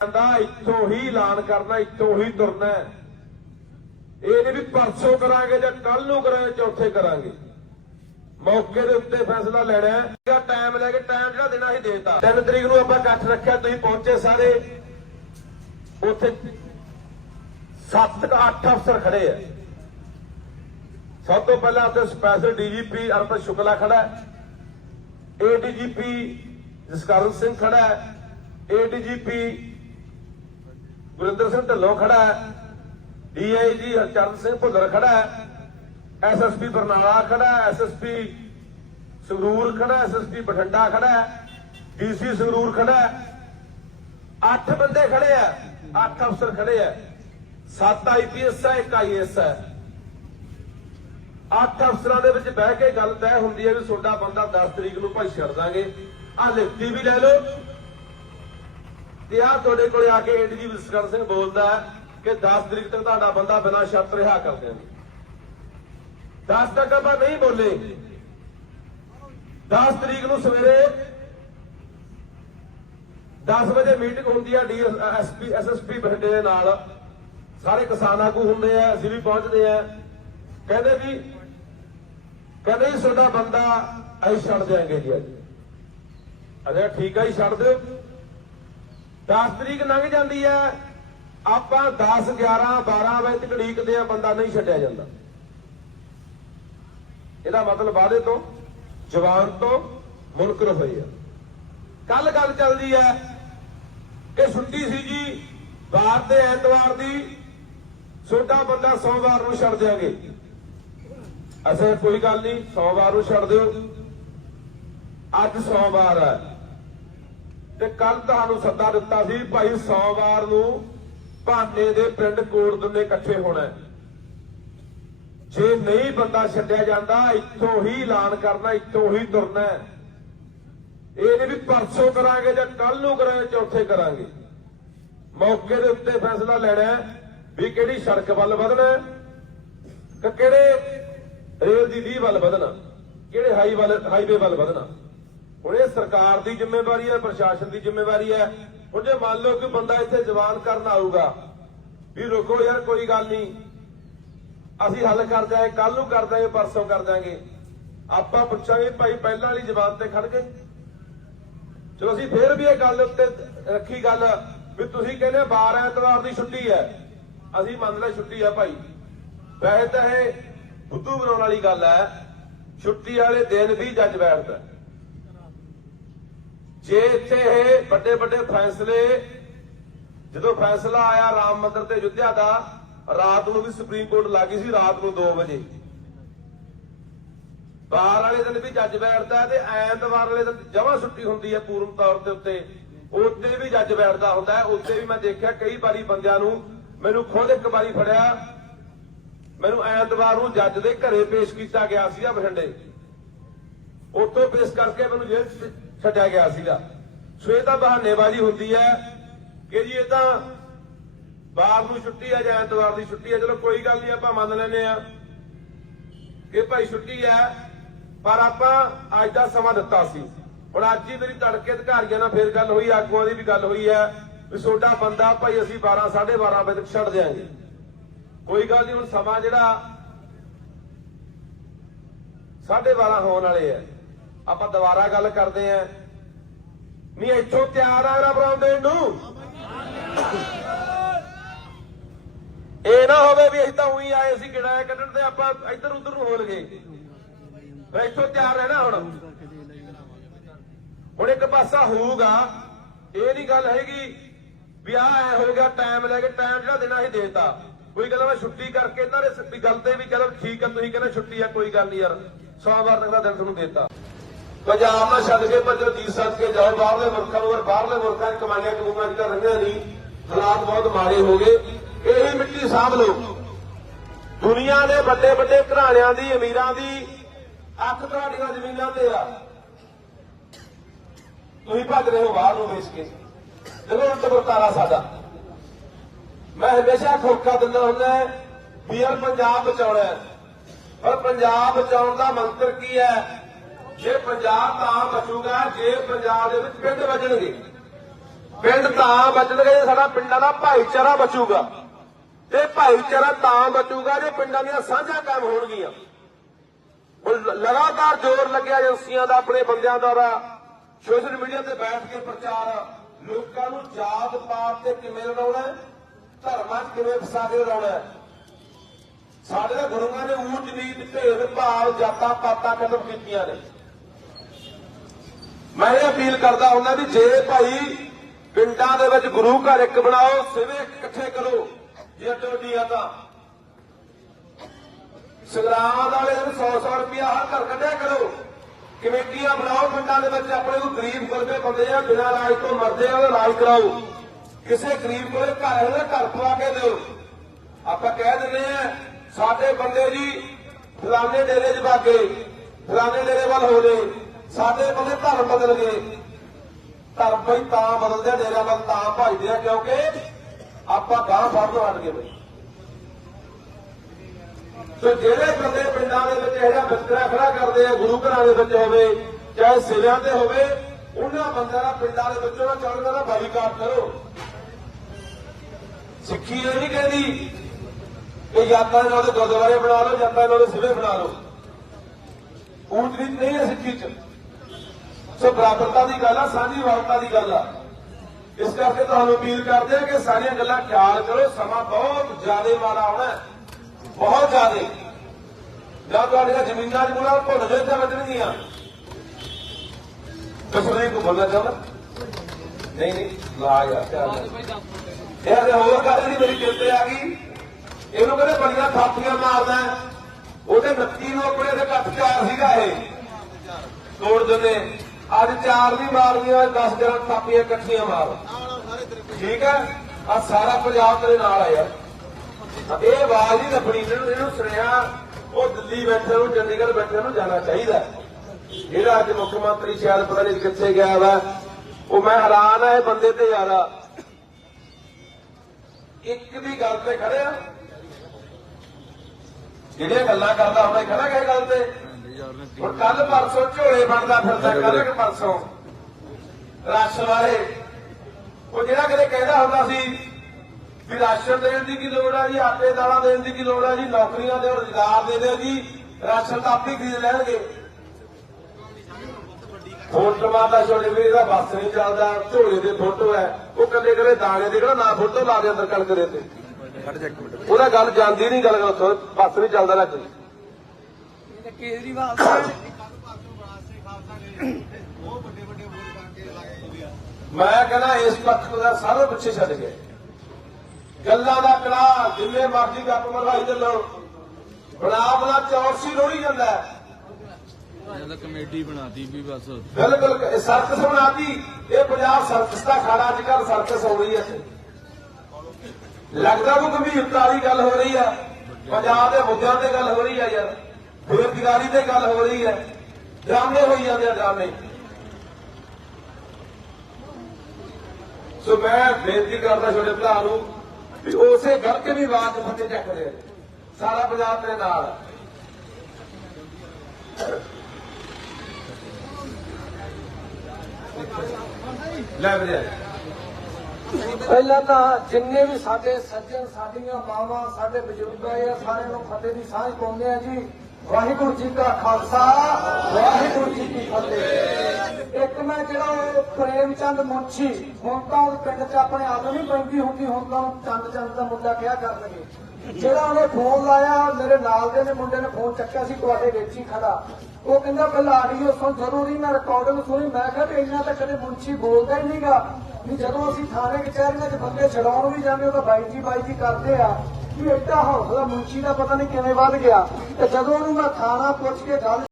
ਕਹਿੰਦਾ ਇੱਥੋਂ ਹੀ ਐਲਾਨ ਕਰਨਾ, ਇੱਥੋਂ ਹੀ ਤੁਰਨਾ ਇਹ ਨਹੀਂ ਵੀ ਪਰਸੋਂ ਕਰਾਂਗੇ ਜਾਂ ਕੱਲ ਨੂੰ ਕਰਾਂਗੇ, ਚੌਥੇ ਕਰਾਂਗੇ। ਮੌਕੇ ਦੇ ਉੱਤੇ ਫੈਸਲਾ ਲੈਣਾ ਹੈ। ਜਿਹੜਾ ਟਾਈਮ ਲੈ ਕੇ ਟਾਈਮ ਜਿਹੜਾ ਦੇਣਾ ਅਸੀਂ ਦੇਤਾ। 3 ਤਰੀਕ ਨੂੰ ਆਪਾਂ ਇਕੱਠ ਰੱਖਿਆ, ਤੁਸੀਂ ਪਹੁੰਚੇ ਸਾਰੇ। ਉੱਥੇ 7 ਕ 8 ਅਫਸਰ ਖੜੇ ਆ। ਸਭ ਤੋਂ ਪਹਿਲਾਂ ਉੱਥੇ ਸਪੈਸ਼ਲ ਡੀਜੀਪੀ ਅਰਪਤ ਸ਼ੁਕਲਾ ਖੜਾ ਹੈ। ਏਡੀਜੀਪੀ ਜਸਕਰਨ ਸਿੰਘ ਖੜਾ ਹੈ। ਏਡੀਜੀਪੀ ਗੁਰਿੰਦਰ ਸਿੰਘ ਢੱਲੋਂ ਖੜਾ ਹੈ। ਡੀਆਈਜੀ ਹਰਚਰਨ ਸਿੰਘ ਭੁੱਲਰ ਖੜਾ ਹੈ। ਐਸਐਸਪੀ ਬਰਨਾਲਾ ਖੜਾ ਹੈ। ਐਸਐਸਪੀ ਸੰਗਰੂਰ ਖੜਾ ਹੈ। ਐਸਐਸਪੀ ਬਠਿੰਡਾ ਖੜਾ ਹੈ। ਡੀਸੀ ਸੰਗਰੂਰ ਖੜਾ ਹੈ। ਅੱਠ ਬੰਦੇ ਖੜੇ ਆ ਅੱਠ ਅਫਸਰ ਖੜੇ ਆ ਸੱਤ ਆਈਪੀਐਸ ਹੈ, ਇੱਕ ਆਈਐਸ ਹੈ। ਅੱਠ ਅਫਸਰਾਂ ਦੇ ਵਿੱਚ ਬਹਿ ਕੇ ਗੱਲ ਤੈਅ ਹੁੰਦੀ ਹੈ ਵੀ ਤੁਹਾਡਾ ਬੰਦਾ 10 ਤਰੀਕ ਨੂੰ ਭਾਈ ਛੱਡ ਦਾਂਗੇ। ਆ ਲਿਖਤੀ ਵੀ ਲੈ ਲਓ। ਤੇ ਆ ਤੁਹਾਡੇ ਕੋਲੇ ਆ ਕੇ ਏਡੀਜੀ ਵਿਸਕਰਨ ਸਿੰਘ ਬੋਲਦਾ ਕਿ 10 ਤਰੀਕ ਤੱਕ ਤੁਹਾਡਾ ਬੰਦਾ ਬਿਨਾਂ ਸ਼ਰਤ ਰਿਹਾ ਕਰ ਦਿਆਂਗੇ 10 ਤੱਕ ਆਪਾਂ ਨਹੀਂ ਬੋਲੇ। 10 ਤਰੀਕ ਨੂੰ ਸਵੇਰੇ 10 ਵਜੇ ਮੀਟਿੰਗ ਹੁੰਦੀ ਹੈ ਡੀਐਸਪੀ ਐਸਐਸਪੀ ਬਠਿੰਡੇ ਦੇ ਨਾਲ। ਸਾਰੇ ਕਿਸਾਨ ਆਗੂ ਹੁੰਦੇ ਆ, ਅਸੀਂ ਵੀ ਪਹੁੰਚਦੇ ਆ। ਕਹਿੰਦੇ ਵੀ ਕਹਿੰਦੇ ਜੀ ਤੁਹਾਡਾ ਬੰਦਾ ਅਸੀਂ ਛੱਡ ਦਿਆਂਗੇ ਜੀ। ਅੱਜ ਅਰੇ ਠੀਕ ਆ ਜੀ, ਛੱਡ ਦਿਓ। 10 ਤਰੀਕ ਲੰਘ ਜਾਂਦੀ ਹੈ, ਆਪਾਂ 10 11 12 ਵਜੇ ਤੱਕ ਢੀਕਦੇ ਆ ਬੰਦਾ ਨਹੀਂ ਛੱਡਿਆ ਜਾਂਦਾ। ਇਹਦਾ ਮਤਲਬ ਵਾਅਦੇ ਤੋਂ, ਜਵਾਨ ਤੋਂ ਮੁਨਕਰ ਹੋਏ ਆ। ਕੱਲ ਗੱਲ ਚੱਲਦੀ ਹੈ ਕਿ ਛੁੱਟੀ ਸੀ ਜੀ ਬਾਰ ਤੇ ਐਤਵਾਰ ਦੀ ਛੋਟਾ ਬੰਦਾ ਸੋਮਵਾਰ ਨੂੰ ਛੱਡ ਦਿਆਂਗੇ। ਅਸੇ ਕੋਈ ਗੱਲ ਨਹੀਂ, ਸੋਮਵਾਰ ਨੂੰ ਛੱਡ ਦਿਓ। ਅੱਜ ਸੋਮਵਾਰ ਹੈ। ਤੇ ਕੱਲ ਤੁਹਾਨੂੰ ਸੱਦਾ ਦਿੱਤਾ ਸੀ ਭਾਈ ਸੋਮਵਾਰ ਨੂੰ ਭਾਨੇ ਦੇ ਪਿੰਡ ਕੋਟ ਇਕੱਠੇ ਹੋਣਾ ਜੇ ਨਹੀਂ ਬੰਦਾ ਛੱਡਿਆ ਜਾਂਦਾ, ਇੱਥੋਂ ਹੀ ਐਲਾਨ ਕਰਨਾ, ਇੱਥੋਂ ਹੀ ਤੁਰਨਾ ਇਹ ਨਹੀਂ ਵੀ ਪਰਸੋਂ ਕਰਾਂਗੇ ਜਾਂ ਕੱਲ ਨੂੰ ਕਰਾਂਗੇ, ਚੌਥੇ ਕਰਾਂਗੇ। ਮੌਕੇ ਦੇ ਉੱਤੇ ਫੈਸਲਾ ਲੈਣਾ ਵੀ ਕਿਹੜੀ ਸੜਕ ਵੱਲ ਵਧਣਾ ਹੈ ਕਿ ਕਿਹੜੇ ਰੇਲ ਦੀ ਲੀਹ ਵੱਲ ਵਧਣਾ, ਕਿਹੜੇ ਹਾਈ ਵੱਲ, ਹਾਈਵੇ ਵੱਲ ਵਧਣਾ। ਹੁਣ ਇਹ ਸਰਕਾਰ ਦੀ ਜ਼ਿੰਮੇਵਾਰੀ ਹੈ, ਪ੍ਰਸ਼ਾਸਨ ਦੀ ਜ਼ਿੰਮੇਵਾਰੀ ਹੈ। ਹੁਣ ਜੇ ਮੰਨ ਲਓ ਕਿ ਬੰਦਾ ਇੱਥੇ ਜਵਾਨ ਕਰਨ ਆਊਗਾ, ਵੀ ਰੁਕੋ ਯਾਰ, ਕੋਈ ਗੱਲ ਨਹੀਂ। ਅਸੀਂ ਹੱਲ ਕਰ ਜਾਏ ਕੱਲ ਨੂੰ ਕਰ ਦਿਆਂਗੇ, ਪਰਸੋਂ ਕਰ ਦਿਆਂਗੇ। ਆਪਾਂ ਪੁੱਛਾਂਗੇ, ਭਾਈ ਪਹਿਲਾਂ ਵਾਲੀ ਜਵਾਨ ਤੇ ਖੜ ਗਏ। ਚਲੋ ਅਸੀਂ ਫੇਰ ਵੀ ਇਹ ਗੱਲ ਉੱਤੇ ਰੱਖੀ ਗੱਲ, ਵੀ ਤੁਸੀਂ ਕਹਿੰਦੇ ਬਾਰ ਐਤਵਾਰ ਦੀ ਛੁੱਟੀ ਹੈ। ਅਸੀਂ ਮੰਨ ਲੈ ਛੁੱਟੀ ਹੈ ਭਾਈ। ਵੈਸੇ ਤਾਂ ਇਹ ਬੁੱਧੂ ਬਣਾਉਣ ਵਾਲੀ ਗੱਲ ਹੈ। ਛੁੱਟੀ ਵਾਲੇ ਦਿਨ ਵੀ ਜੱਜ ਬੈਠਦਾ। ਜੇ ਇੱਥੇ ਇਹ ਵੱਡੇ ਵੱਡੇ ਫੈਸਲੇ, ਜਦੋਂ ਫੈਸਲਾ ਆਇਆ ਰਾਮ ਮੰਦਿਰ ਤੇ ਅਯੁੱਧਿਆ ਦਾ, ਰਾਤ ਨੂੰ ਵੀ ਸੁਪਰੀਮ ਕੋਰਟ ਲੱਗੀ ਸੀ, ਰਾਤ ਨੂੰ 2 ਵਜੇ। ਬਾਹਰ ਵਾਲੇ ਦਿਨ ਵੀ ਜੱਜ ਬੈਠਦਾ ਤੇ ਐਤਵਾਰ ਵਾਲੇ ਦਿਨ ਜਮਾ ਛੁੱਟੀ ਹੁੰਦੀ ਹੈ ਪੂਰਨ ਤੌਰ ਤੇ ਉੱਤੇ। ਉੱਤੇ ਵੀ ਜੱਜ ਬੈਠਦਾ ਹੁੰਦਾ ਹੈ। ਉੱਤੇ ਵੀ ਮੈਂ ਦੇਖਿਆ ਕਈ ਵਾਰੀ ਬੰਦਿਆਂ ਨੂੰ ਮੈਨੂੰ ਖੁਦ ਇੱਕ ਵਾਰੀ ਫੜਿਆ। ਮੈਨੂੰ ਐਤਵਾਰ ਨੂੰ ਜੱਜ ਦੇ ਘਰੇ ਪੇਸ਼ ਕੀਤਾ ਗਿਆ ਸੀਗਾ ਬਠਿੰਡੇ। ਉੱਥੋਂ ਪੇਸ਼ ਕਰਕੇ ਮੈਨੂੰ ਜੇਲ੍ਹ ਛੱਡਿਆ ਗਿਆ ਸੀਗਾ। ਸੋ ਇਹ ਤਾਂ ਬਹਾਨੇਬਾਜ਼ੀ ਹੁੰਦੀ ਹੈ ਕਿ ਜੀ ਇਹ ਤਾਂ ਬਾਹਰ ਨੂੰ ਛੁੱਟੀ ਹੈ ਜਾਂ ਐਤਵਾਰ ਦੀ ਛੁੱਟੀ ਹੈ ਚਲੋ ਕੋਈ ਗੱਲ ਨਹੀਂ, ਆਪਾਂ ਮੰਨ ਲੈਨੇ ਆ ਕਿ ਭਾਈ ਛੁੱਟੀ ਹੈ, ਪਰ ਆਪਾਂ ਅੱਜ ਦਾ ਸਮਾਂ ਦਿੱਤਾ ਸੀ। ਹੁਣ ਅੱਜ ਹੀ ਮੇਰੀ ਤੜਕੇ ਅਧਿਕਾਰੀਆਂ ਨਾਲ ਫੇਰ ਗੱਲ ਹੋਈ, ਆਗੂਆਂ ਦੀ ਵੀ ਗੱਲ ਹੋਈ ਹੈ ਵੀ ਤੁਹਾਡਾ ਬੰਦਾ ਭਾਈ ਅਸੀਂ 12 12:30 ਵਜੇ ਤੱਕ ਛੱਡ ਦਿਆਂਗੇ। ਕੋਈ ਗੱਲ ਨਹੀਂ, ਹੁਣ ਸਮਾਂ ਜਿਹੜਾ 12:30 ਹੋਣ ਵਾਲੇ ਆ ਆਪਾਂ ਦੁਬਾਰਾ ਗੱਲ ਕਰਦੇ ਆਂ ਨਹੀਂ ਇੱਥੋਂ ਤਿਆਰ ਆ ਰਬਰਾਂ ਦੇਣ ਨੂੰ? ਇਹ ਨਾ ਹੋਵੇ ਵੀ ਅਸੀਂ ਤਾਂ ਉਹੀ ਆਏ ਸੀ ਕਿਹੜਾ ਕੱਢਣ ਤੇ ਆਪਾਂ ਇੱਧਰ ਉੱਧਰ ਨੂੰ ਹੋਲ ਗਏ। ਇੱਥੋਂ ਤਿਆਰ ਰਹਿਣਾ ਹੁਣ। ਹੁਣ ਇੱਕ ਪਾਸਾ ਹੋਊਗਾ, ਇਹ ਨਹੀਂ ਗੱਲ ਹੈਗੀ ਵੀ ਆ ਐ ਹੋਏਗਾ ਗਿਆ ਟਾਈਮ ਲੈ ਕੇ ਟਾਈਮ ਜਿਹੜਾ ਦੇਣਾ ਅਸੀਂ ਦੇਤਾ। ਕੋਈ ਗੱਲ ਮੈਂ ਛੁੱਟੀ ਕਰਕੇ ਇਹਨਾਂ ਦੇ ਗੱਲ ਤੇ ਵੀ ਚਲੋ ਠੀਕ ਆ, ਤੁਸੀਂ ਕਹਿੰਦੇ ਛੁੱਟੀ ਆ, ਕੋਈ ਗੱਲ ਨਹੀਂ ਯਾਰ। ਸੋਮਵਾਰ ਤੱਕ ਦਾ ਦਿਨ ਤੁਹਾਨੂੰ ਦੇਤਾ। ਪੰਜਾਬ ਨਾਲ ਛੱਡ ਕੇ ਭੱਜੋ, ਜੀ ਸੱਦ ਕੇ ਜਾਓ, ਬਾਹਰਲੇ ਮੁਲਕਾਂ ਨੂੰ ਬਾਹਰਲੇ ਮੁਲਕਾਂ 'ਚ ਕਮਾਈਆਂ ਕਮੂਈਆਂ ਅੱਜ ਰਹੀਆਂ ਨਹੀਂ, ਹਾਲਾਤ ਬਹੁਤ ਮਾੜੇ ਹੋ ਗਏ। ਇਹੀ ਮਿੱਟੀ ਸਾਂਭ ਲਓ। ਦੁਨੀਆ ਦੇ ਵੱਡੇ ਵੱਡੇ ਘਰਾਣਿਆਂ ਦੀ, ਅਮੀਰਾਂ ਦੀ, ਅੱਖ ਤੁਹਾਡੀਆਂ ਜ਼ਮੀਨਾਂ ਤੇ ਆ। ਤੁਸੀਂ ਭੱਜ ਰਹੇ ਹੋ ਬਾਹਰ ਨੂੰ ਵੇਚ ਕੇ। ਦੇਖੋ ਉਲਟ ਸਾਡਾ। ਮੈਂ ਹਮੇਸ਼ਾ ਖੋਖਾ ਦਿੰਦਾ ਹੁੰਦਾ ਵੀ ਯਾਰ ਪੰਜਾਬ ਬਚਾਉਣਾ ਹੈ। ਪਰ ਪੰਜਾਬ ਬਚਾਉਣ ਦਾ ਮੰਤਰ ਕੀ ਹੈ? ਜੇ ਪੰਜਾਬ ਤਾਂ ਬਚੂਗਾ, ਜੇ ਪੰਜਾਬ ਦੇ ਵਿੱਚ ਪਿੰਡ ਵਜਣਗੇ। ਪਿੰਡ ਤਾਂ ਬਚਣਗੇ ਜੇ ਸਾਡਾ ਪਿੰਡਾਂ ਦਾ ਭਾਈਚਾਰਾ ਬਚੂਗਾ। ਤੇ ਭਾਈਚਾਰਾ ਤਾਂ ਬਚੂਗਾ, ਜੇ ਪਿੰਡਾਂ ਦੀਆਂ ਸਾਂਝਾਂ ਕੰਮ ਹੋਣਗੀਆਂ। ਲਗਾਤਾਰ ਜ਼ੋਰ ਲੱਗਿਆ ਏਜੰਸੀਆਂ ਦਾ, ਆਪਣੇ ਬੰਦਿਆਂ ਦਾ ਸੋਸ਼ਲ ਮੀਡੀਆ ਤੇ ਬੈਠ ਕੇ ਪ੍ਰਚਾਰ। ਲੋਕਾਂ ਨੂੰ ਜਾਤ ਪਾਤ ਤੇ ਕਿਵੇਂ ਲੜਾਉਣਾ ਧਰਮਾਂ 'ਚ ਕਿਵੇਂ ਫਸਾ ਕੇ ਲੜਾਉਣਾ ਸਾਡੇ ਗੁਰੂਆਂ ਨੇ ਊਚ ਨੀਚ ਭੇਦ ਭਾਵ ਜਾਤਾਂ ਪਾਤਾਂ ਖਤਮ ਕੀਤੀਆਂ ਨੇ। ਮੈਂ ਇਹ ਅਪੀਲ ਕਰਦਾ ਹੁੰਦਾ ਵੀ ਜੇ ਭਾਈ ਪਿੰਡਾਂ ਦੇ ਵਿੱਚ ਗੁਰੂ ਘਰ ਇੱਕ ਬਣਾਓ, ਸਿਵੇ ਇਕੱਠੇ ਕਰੋ ਜੇ ਟੋਡੀਆਂ ਤਾਂ। ਸੰਗਰਾਮ ਵਾਲੇ ਨੂੰ 100 100 ਰੁਪਇਆ ਹਰ ਘਰ ਕੱਢਿਆ ਕਰੋ। ਕਮੇਟੀਆਂ ਬਣਾਓ ਪਿੰਡਾਂ ਦੇ ਵਿੱਚ, ਆਪਣੇ ਕੋਲ ਗਰੀਬ ਗੁਰਬੇ ਬੰਦੇ ਆ, ਬਿਨਾਂ ਰਾਜ ਤੋਂ ਮਰਦੇ ਆ ਉਹ ਰਾਜ ਕਰਾਓ। ਕਿਸੇ ਗਰੀਬ ਕੋਲੇ ਘਰ ਹੈ ਉਹਦਾ ਘਰ ਪਵਾ ਕੇ ਦਿਓ। ਆਪਾਂ ਕਹਿ ਦਿੰਦੇ ਆ, ਸਾਡੇ ਬੰਦੇ ਜੀ, ਫਲਾਣੇ ਡੇਰੇ 'ਚ ਬਾਗੇ ਫਲਾਣੇ ਡੇਰੇ ਵੱਲ ਹੋ ਗਏ ਸਾਡੇ ਬੰਦੇ ਧਰਮ ਬਦਲ ਗਏ। ਧਰਮ ਬਈ ਤਾਂ ਬਦਲਦੇ ਆ, ਡੇਰਿਆਂ ਵੱਲ ਤਾਂ ਭਜਦੇ ਆ ਕਿਉਂਕਿ ਆਪਾਂ ਗਾਂ ਫੜ ਤੋਂ ਹਟ ਗਏ ਬਈ। ਤੇ ਜਿਹੜੇ ਬੰਦੇ ਪਿੰਡਾਂ ਦੇ ਵਿੱਚ ਇਹਦਾ ਵਿਤਕਰਾ ਖੜਾ ਕਰਦੇ ਆ ਗੁਰੂ ਘਰਾਂ ਦੇ ਵਿੱਚ ਹੋਵੇ ਚਾਹੇ ਸਿਵਿਆਂ ਤੇ ਹੋਵੇ ਉਹਨਾਂ ਬੰਦਿਆਂ ਦਾ ਪਿੰਡਾਂ ਦੇ ਵਿੱਚੋਂ ਨਾ ਚੱਲਣ ਦਾ ਬਾਈਕਾਟ ਕਰੋ। ਸਿੱਖੀ ਇਹ ਨਹੀਂ ਕਹਿੰਦੀ ਕਿ ਯਾਤਾਂ ਨਾਲ ਗੁਰਦੁਆਰੇ ਬਣਾ ਲਓ ਯਾਤਾਂ ਨਾਲ ਸਿਵੇ ਬਣਾ ਲਓ। ਊਚ ਨਹੀਂ ਹੈ ਸਿੱਖੀ ਚ। ਸੋ ਬਰਾਬਰਤਾ ਦੀ ਗੱਲ ਆ, ਸਾਂਝੀ ਵਾਰਤਾ ਦੀ ਗੱਲ ਆ। ਇਸ ਕਰਕੇ ਤੁਹਾਨੂੰ ਅਪੀਲ ਕਰਦੇ ਆ ਕਿ ਸਾਰੀਆਂ ਗੱਲਾਂ ਖਿਆਲ ਕਰੋ, ਸਮਾਂ ਬਹੁਤ ਜ਼ਿਆਦਾ ਮਾੜਾ ਆਉਣਾ ਬਹੁਤ ਜ਼ਿਆਦਾ। ਜਾਂ ਤੁਹਾਡੀਆਂ ਜ਼ਮੀਨਾਂ ਚ ਮੁਲਾ ਭੁੱਲ ਜਾਏ ਤਾਂ ਵੱਜਣਗੀਆਂ ਕਸੂਰੀ ਕੋ ਬੋਲਣਾ ਚਾਹੁੰਦਾ? ਨਹੀਂ ਨਹੀਂ, ਲਾ ਯਾਰ, ਧਿਆਨ ਇਹ ਤੇ ਹੋਰ ਗੱਲ ਨਹੀਂ, ਮੇਰੀ ਚਿੰਤੇ ਆ ਗਈ। ਇਹਨੂੰ ਕਹਿੰਦੇ ਬੜੀਆਂ ਥਾਪੀਆਂ ਮਾਰਦਾ ਉਹਦੇ 29 ਨੂੰ ਆਪਣੇ ਦੇ ਕੱਟ ਚਾਰ ਸੀਗਾ ਇਹ। ਤੋੜ ਦਿੰਦੇ। ਅੱਜ ਚਾਰ ਨਹੀਂ ਮਾਰਦੀਆਂ 10 ਜਣਾ ਥਾਪੀਆਂ, ਇਕੱਠੀਆਂ ਮਾਰ। ਠੀਕ ਹੈ? ਆ ਸਾਰਾ ਪੰਜਾਬ ਤੇਰੇ ਨਾਲ ਆ ਯਾਰ ਇਹ ਆਵਾਜ਼ ਹੀ ਲੱਭਣੀ ਇਹਨੂੰ ਇਹਨੂੰ ਸੁਣਿਆ ਉਹ ਦਿੱਲੀ ਬੈਠੇ ਨੂੰ, ਚੰਡੀਗੜ੍ਹ ਬੈਠੇ ਨੂੰ ਜਾਣਾ ਚਾਹੀਦਾ। ਜਿਹੜਾ ਅੱਜ ਮੁੱਖ ਮੰਤਰੀ ਸ਼ਾਇਦ ਪਤਾ ਨਹੀਂ ਕਿੱਥੇ ਗਿਆ ਵਾ, ਉਹ ਮੈਂ ਹੈਰਾਨ ਆ ਇਹ ਬੰਦੇ ਤੇ ਯਾਰਾ। ਇੱਕ ਦੀ ਗੱਲ ਤੇ ਖੜਿਆ ਜਿਹੜੀਆਂ ਗੱਲਾਂ ਕਰਦਾ ਹੁੰਦਾ ਖੜਾ ਕਿਸੇ ਗੱਲ ਤੇ। ਹੁਣ ਕੱਲ ਪਰਸੋਂ ਝੋਲੇ ਬਣਦਾ ਫਿਰਦਾ ਕੱਲ ਕਿ ਪਰਸੋਂ। ਰਾਸ਼ਨ ਵਾਲੇ। ਉਹ ਜਿਹੜਾ ਕਦੇ ਕਹਿੰਦਾ ਹੁੰਦਾ ਸੀ ਵੀ ਰਾਸ਼ਨ ਦੇਣ ਦੀ ਕੀ ਲੋੜ ਆ ਜੀ ਆਟੇ ਦਾਲਾਂ ਦੇਣ ਦੀ ਕੀ ਲੋੜ ਆ ਜੀ ਨੌਕਰੀਆਂ ਦੇ ਰੁਜ਼ਗਾਰ ਦੇ ਦਿਓ ਜੀ ਰਾਸ਼ਨ ਤਾਂ ਆਪੇ ਖਰੀਦ ਲੈਣਗੇ। ਫੋਟੋਆਂ ਦਾ ਛੋੜੇ ਵੀ ਦਾ ਬੱਸ ਨਹੀਂ ਚੱਲਦਾ ਝੋਲੇ ਦੇ ਫੋਟੋ ਹੈ। ਉਹ ਕੱਲੇ ਕੱਲੇ ਦਾਣੇ ਦੇ ਕਿਹੜਾ ਨਾ ਫੋਟੋ ਲਾ ਦੇ ਅੰਦਰ ਕਣਕ ਦੇ ਤੇ ਉਹਦਾ ਗੱਲ ਜਾਂਦੀ ਨਹੀਂ ਗੱਲ ਉੱਥੋਂ ਬੱਸ ਨਹੀਂ ਚੱਲਦਾ ਕੋਈ ਕੇਜਰੀਵਾਲ ਮੈਂ ਕਹਿੰਦਾ ਇਸ ਪੱਖ ਦਾ ਸਾਰੇ ਪਿੱਛੇ ਛੱਡ ਗਏ। ਗੱਲਾਂ ਦਾ ਕਲਾ ਜਿੰਨੇ ਮਰਜ਼ੀ ਗੱਪ ਮਰਵਾਈ ਚੱਲੋ ਬਣਾ ਬਣਾ ਚੌਰਸੀ ਲੋੜੀ ਜਾਂਦਾ। ਹੈ। ਇਹਦਾ ਕਮੇਟੀ ਬਣਾਤੀ ਵੀ ਬਸ। ਬਿਲਕੁਲ ਇਹ ਸਰਕਸ ਬਣਾਤੀ। ਇਹ ਪੰਜਾਬ ਸਰਕਸ ਦਾ ਖਾੜਾ ਅੱਜ ਕੱਲ ਸਰਕਸ ਹੋ ਰਹੀ ਹੈ ਇੱਥੇ। ਲੱਗਦਾ ਕੋਈ ਗੰਭੀਰਤਾ ਵਾਲੀ ਗੱਲ ਹੋ ਰਹੀ ਆ ਪੰਜਾਬ ਦੇ ਮੁੱਦਿਆਂ ਤੇ ਗੱਲ ਹੋ ਰਹੀ ਆ ਯਾਰ। ਬੇਰੁਜ਼ਗਾਰੀ ਤੇ ਗੱਲ ਹੋ ਰਹੀ ਹੈ। ਡਰਾਮੇ ਹੋਈ ਜਾਂਦੇ ਆ, ਡਰਾਮੇ। ਸੋ ਮੈਂ ਬੇਨਤੀ ਕਰਦਾ ਛੋਟੇ ਭਰਾ ਨੂੰ ਵੀ ਉਸੇ ਗੱਲ ਵੀ ਆਵਾਜ਼ ਫੱਟੇ ਚੱਕਦੇ ਸਾਰਾ ਪੰਜਾਬ ਤੇਰੇ ਨਾਲ। ਲੈ ਵੀਰੇ। ਪਹਿਲਾਂ ਤਾਂ ਜਿੰਨੇ ਵੀ ਸਾਡੇ ਸੱਜਣ, ਸਾਡੀਆਂ ਮਾਵਾਂ, ਸਾਡੇ ਬਜ਼ੁਰਗਾਂ ਆਏ ਸਾਰਿਆਂ ਨੂੰ ਫਤਿਹ ਦੀ ਸਾਂਝ ਪਾਉਂਦੇ ਆ ਜੀ। ਵਾਹਿਗੁਰੂ ਜੀ ਕਾ ਖਾਲਸਾ, ਵਾਹਿਗੁਰੂ ਜੀ ਕੀ ਫਤਿਹ। ਇੱਕ ਮੈਂ ਜਿਹੜਾ ਉਹ ਪ੍ਰੇਮ ਚੰਦ ਮੁੰਸ਼ੀ ਹੁਣ ਤਾਂ ਉਹ ਪਿੰਡ 'ਚ ਆਪਣੇ ਆਪ ਨਹੀਂ ਪੈਂਦੀ ਹੁੰਦੀ ਹੁਣ ਤਾਂ ਚੰਦ ਚੰਦ ਦਾ ਮੁੰਡਾ ਕਿਹਾ ਕਰਨਗੇ। ਜਿਹੜਾ ਉਹਨੇ ਫੋਨ ਲਾਇਆ, ਮੇਰੇ ਨਾਲ ਦੇ ਨੇ ਮੁੰਡੇ ਨੇ ਫੋਨ ਚੱਕਿਆ ਸੀ, ਤੁਹਾਡੇ ਵਿੱਚ ਹੀ ਖੜਾ। ਉਹ ਕਹਿੰਦਾ ਪਹਿਲਾਂ ਆਡੀਓ ਸੁਣ ਜ਼ਰੂਰੀ ਮੈਂ ਰਿਕਾਰਡਿੰਗ ਸੁਣੀ, ਮੈਂ ਕਿਹਾ ਵੀ ਇੰਨਾ ਤਾਂ ਕਦੇ ਮੁੰਸ਼ੀ ਬੋਲਦਾ ਹੀ ਨਹੀਂਗਾ ਵੀ ਜਦੋਂ ਅਸੀਂ ਥਾਣੇ ਕਚਹਿਰੀਆਂ 'ਚ ਬੰਦੇ ਛਡਾਉਣ ਵੀ ਜਾਂਦੇ ਉਹ ਤਾਂ ਬਾਈ ਜੀ ਬਾਈ ਜੀ ਕਰਦੇ ਆ। ਵੀ ਐਡਾ ਹੌਸਲਾ ਮੁੰਸ਼ੀ ਦਾ ਪਤਾ ਨਹੀਂ ਕਿਵੇਂ ਵੱਧ ਗਿਆ ਤੇ ਜਦੋਂ ਉਹਨੂੰ ਮੈਂ ਖਾਣਾ ਪੁੱਛ ਕੇ ਗੱਲ